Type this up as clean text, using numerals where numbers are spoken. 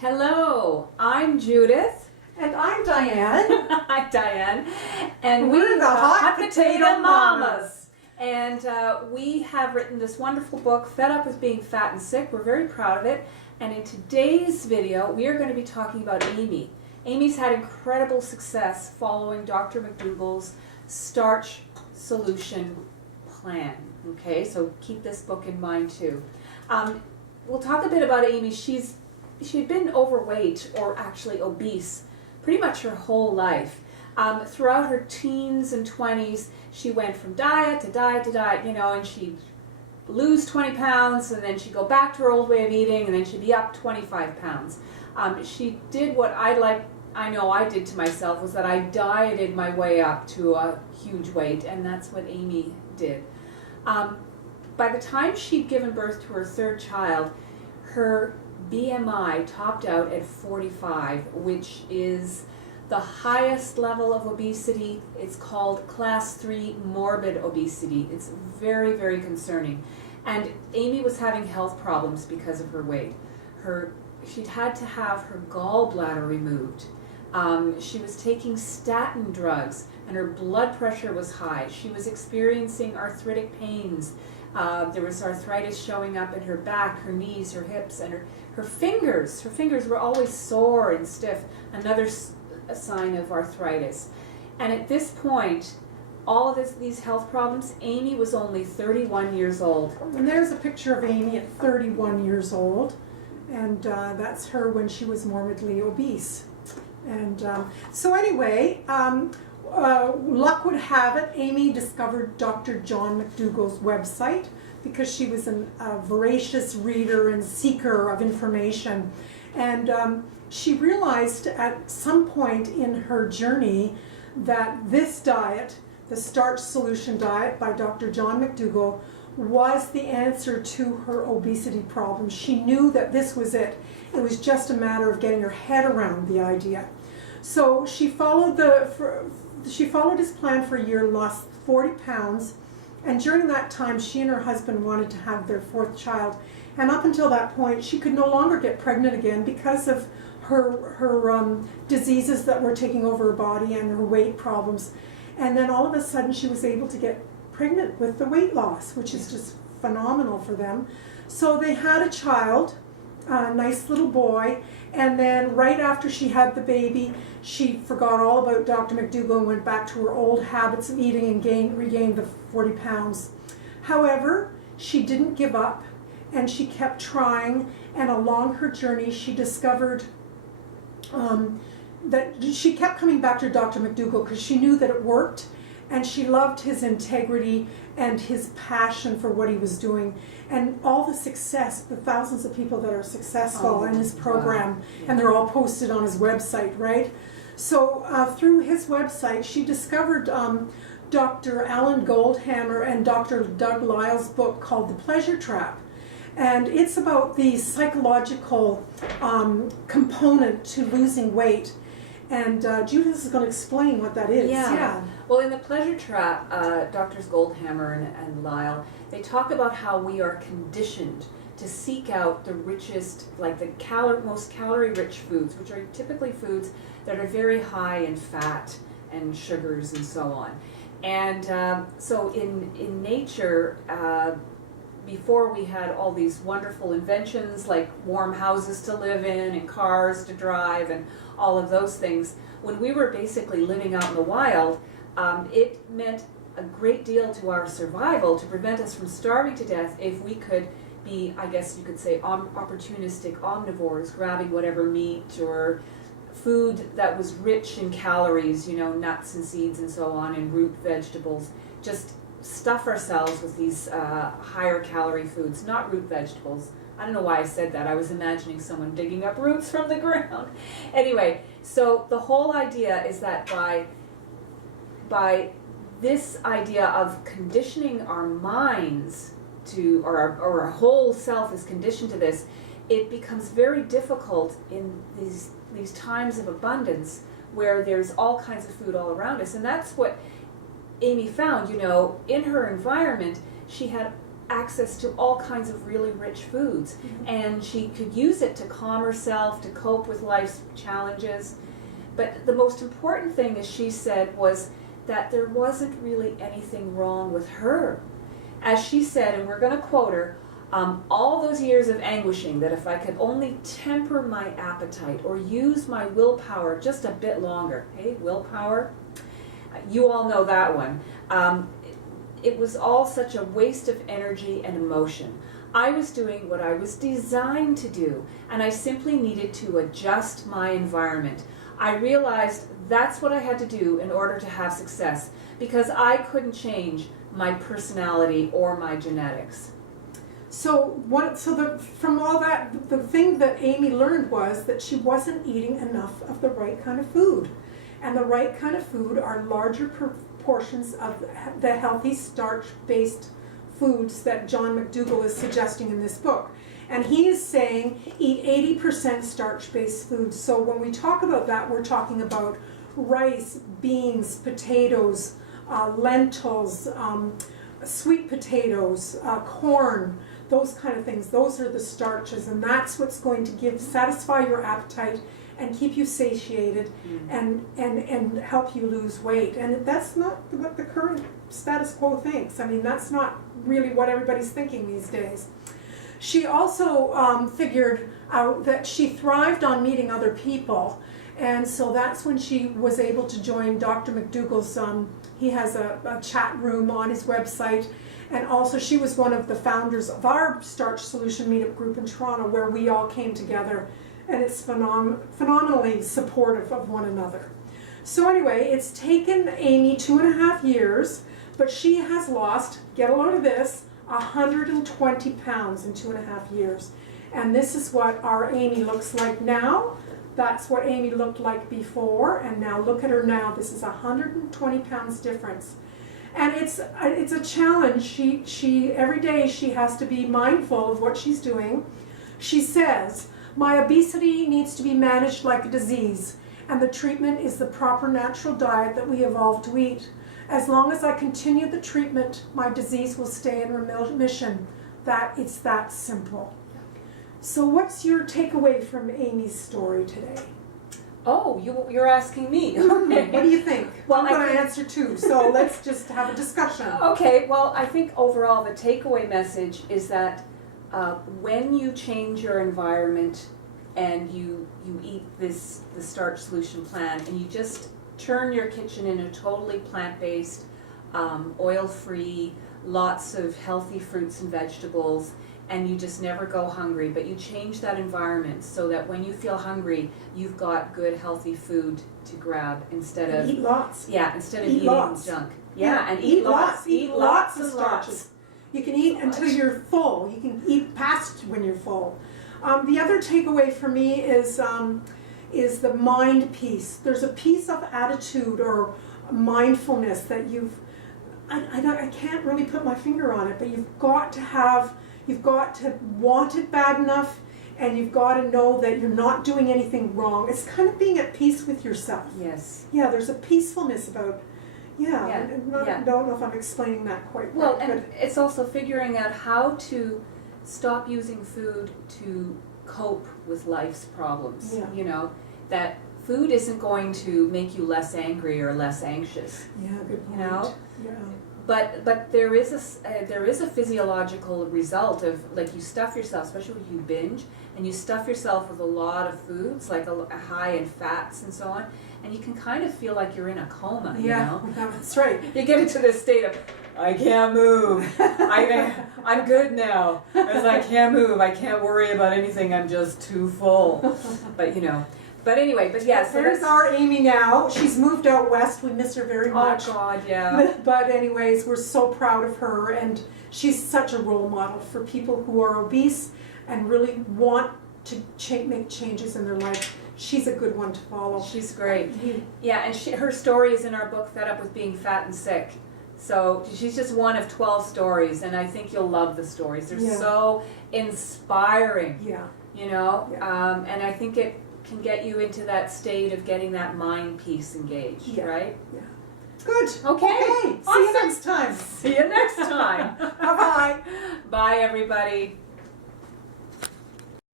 Hello, I'm Judith. And I'm Diane. Hi, Diane. And we're the Hot Potato Mamas. And we have written this wonderful book, Fed Up with Being Fat and Sick. We're very proud of it. And in today's video, we are going to be talking about Amy. Amy's had incredible success following Dr. McDougall's Starch Solution plan. Okay, so keep this book in mind too. We'll talk a bit about Amy. She'd been overweight, or actually obese, pretty much her whole life. Throughout her teens and 20s, she went from diet to diet to diet, and she'd lose 20 pounds, and then she'd go back to her old way of eating, and then she'd be up 25 pounds. She did what I know I did to myself, was that I dieted my way up to a huge weight, and that's what Amy did. By the time she'd given birth to her third child, her BMI topped out at 45, which is the highest level of obesity. It's called class 3 morbid obesity. It's very, very concerning. And Amy was having health problems because of her weight. She'd had to have her gallbladder removed. She was taking statin drugs, and her blood pressure was high. She was experiencing arthritic pains. There was arthritis showing up in her back, her knees, her hips, and her fingers. Her fingers were always sore and stiff, another sign of arthritis. And at this point, all of these health problems, Amy was only 31 years old. And there's a picture of Amy at 31 years old, and that's her when she was morbidly obese. And so anyway, luck would have it, Amy discovered Dr. John McDougall's website because she was a voracious reader and seeker of information. And she realized at some point in her journey that this diet, the Starch Solution diet by Dr. John McDougall, was the answer to her obesity problem. She knew that this was it. It was just a matter of getting her head around the idea. So she followed his plan for a year, lost 40 pounds, and during that time she and her husband wanted to have their fourth child. And up until that point she could no longer get pregnant again because of her diseases that were taking over her body and her weight problems. And then all of a sudden she was able to get pregnant with the weight loss, which is just phenomenal for them. So they had a child, a nice little boy, and then right after she had the baby, she forgot all about Dr. McDougall and went back to her old habits of eating and regained the 40 pounds. However, she didn't give up, and she kept trying, and along her journey she discovered that she kept coming back to Dr. McDougall because she knew that it worked, and she loved his integrity and his passion for what he was doing, and all the success, the thousands of people that are successful in his program. Wow. Yeah. And they're all posted on his website, right? So through his website, she discovered Dr. Alan Goldhammer and Dr. Doug Lyle's book called The Pleasure Trap. And it's about the psychological component to losing weight. And Judith is going to explain what that is. Yeah. Well, in The Pleasure Trap, Drs. Goldhammer and Lyle, they talk about how we are conditioned to seek out the richest, like the most calorie-rich foods, which are typically foods that are very high in fat and sugars and so on. And so in nature, before we had all these wonderful inventions like warm houses to live in and cars to drive and all of those things, when we were basically living out in the wild, it meant a great deal to our survival to prevent us from starving to death if we could be, I guess you could say, opportunistic omnivores, grabbing whatever meat or food that was rich in calories, nuts and seeds and so on, and root vegetables. Just stuff ourselves with these higher calorie foods, not root vegetables. I don't know why I said that. I was imagining someone digging up roots from the ground. Anyway, so the whole idea is that by this idea of conditioning our minds to, or our whole self is conditioned to this, it becomes very difficult in these times of abundance where there's all kinds of food all around us. And that's what Amy found, in her environment. She had access to all kinds of really rich foods. And she could use it to calm herself, to cope with life's challenges. But the most important thing, as she said, was that there wasn't really anything wrong with her. As she said, and we're going to quote her, all those years of anguishing, that if I could only temper my appetite or use my willpower just a bit longer. Hey, willpower? You all know that one. It was all such a waste of energy and emotion. I was doing what I was designed to do, and I simply needed to adjust my environment. I realized that's what I had to do in order to have success, because I couldn't change my personality or my genetics. From all that, the thing that Amy learned was that she wasn't eating enough of the right kind of food. And the right kind of food are larger portions of the healthy starch-based foods that John McDougall is suggesting in this book. And he is saying eat 80% starch-based foods. So when we talk about that, we're talking about rice, beans, potatoes, lentils, sweet potatoes, corn, those kind of things. Those are the starches, and that's what's going to satisfy your appetite and keep you satiated and help you lose weight. And that's not what the current status quo thinks. I mean, that's not really what everybody's thinking these days. She also figured out that she thrived on meeting other people. And so that's when she was able to join Dr. McDougall's, he has a chat room on his website. And also she was one of the founders of our Starch Solution meetup group in Toronto, where we all came together. And it's phenomenally supportive of one another. So anyway, it's taken Amy 2.5 years, but she has lost, get a load of this, 120 pounds in 2.5 years. And this is what our Amy looks like now. That's what Amy looked like before, and now look at her now. This is 120 pounds difference. And it's a challenge. She every day she has to be mindful of what she's doing. She says, "My obesity needs to be managed like a disease, and the treatment is the proper natural diet that we evolved to eat. As long as I continue the treatment, my disease will stay in remission. It's that simple." So what's your takeaway from Amy's story today? Oh, you're asking me. Okay. What do you think? Well, I'm going to answer too, so let's just have a discussion. Okay, well, I think overall the takeaway message is that when you change your environment and you eat the Starch Solution plan, and you just turn your kitchen into totally plant-based, oil-free, lots of healthy fruits and vegetables, and you just never go hungry, but you change that environment so that when you feel hungry, you've got good, healthy food to grab instead of... Eat lots. Yeah, instead of Eat eating lots. junk. Yeah, and eat lots. Eat lots of and starches. lots. You can eat until you're full. You can eat past when you're full. The other takeaway for me is the mind piece. There's a piece of attitude or mindfulness that I can't really put my finger on it, but you've got to want it bad enough, and you've got to know that you're not doing anything wrong. It's kind of being at peace with yourself. Yes. Yeah, there's a peacefulness about, I don't know if I'm explaining that quite well. right. And it's also figuring out how to stop using food to cope with life's problems. Yeah. You know, that food isn't going to make you less angry or less anxious. Yeah, good point. You know? Yeah. But there is a physiological result of, like, you stuff yourself, especially when you binge, and you stuff yourself with a lot of foods, like a high in fats and so on, and you can kind of feel like you're in a coma, you know? That's right. You get into this state of, I can't move, I'm good now, because I can't move, I can't worry about anything, I'm just too full, but you know. But anyway, yes. So there's our Amy now. She's moved out west. We miss her very much. Oh God, yeah. But anyways, we're so proud of her, and she's such a role model for people who are obese and really want to make changes in their life. She's a good one to follow. She's great. Yeah, and her story is in our book, Fed Up with Being Fat and Sick. So she's just one of 12 stories, and I think you'll love the stories. They're so inspiring. Yeah. You know, Yeah. and I think it can get you into that state of getting that mind piece engaged, right? Yeah. Good. Okay. See you Awesome. next time. See you next time. Bye-bye. Bye, everybody.